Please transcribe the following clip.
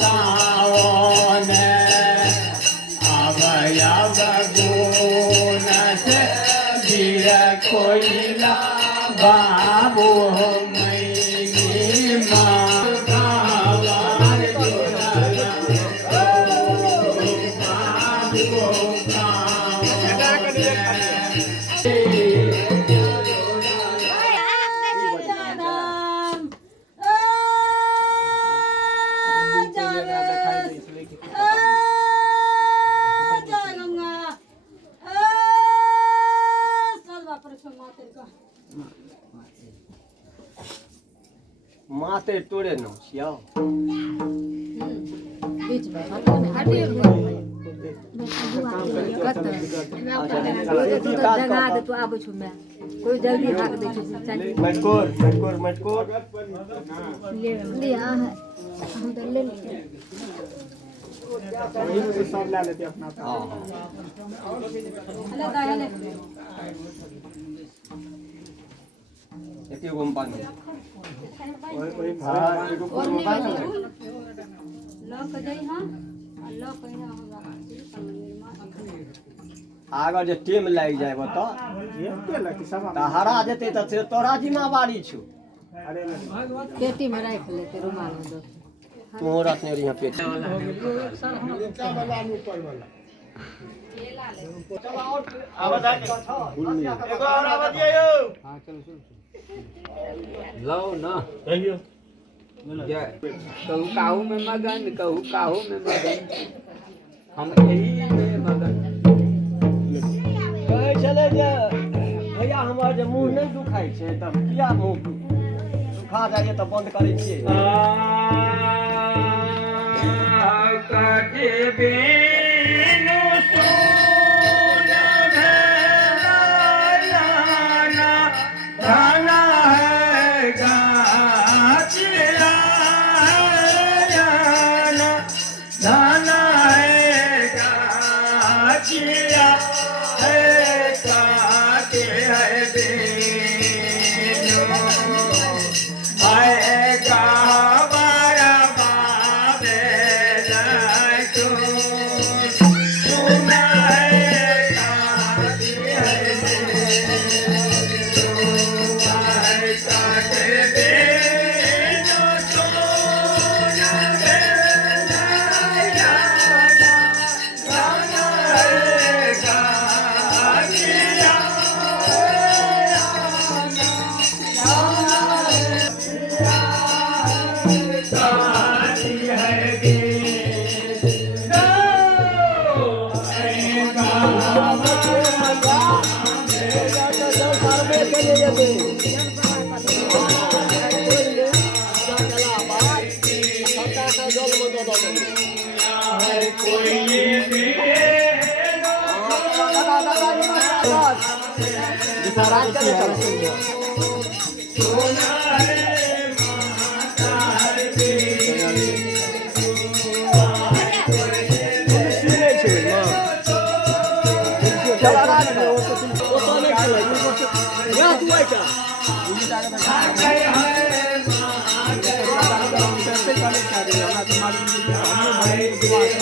કાઓને અવયવ ગુણ છે ધીર કોઈલા બાબુ મૈની માં ગાવાર माते तोड़े नो सियाओ बीच में हटो ने हटी जगा दे तो आबो छु मैं कोई जल्दी भाग दे छु मटकोर ले आ हम तो ले ले वही सब ला लेते अपना हां हेलो दाया एते गोम पानी वही और नहीं लॉक जाई हां लॉक कहिना हमरा अगर जे टीम लाग जाए बता ये के लकी सब त हरा जेते त से तोरा जिम्मेवारी छु अरे पेटी में रख लेते रुमाल में दो तू रखने यहां पे का वाला ऊपर वाला चलो और आवाज आ एगो और आवाज आयो हां चल लो ना कहियो कहू काहू में मगन कहू काहू में मगन हम यही में मगन कहे चले जे भैया हमर जे मुंह नहीं दुखाई छै तब किया मुंह दुखा जाइए तो बंद करे छियै कटे बेनु सोन भेलाना धाना है गाछिया धाना है गाछिया है काटे है बेनु आए गावारा बाबे जाय तो सुना है काटे है बेनु आए काटे बेनु सोना भेलाया गाना है गाछिया काटी है बेनो कोई सोना है माता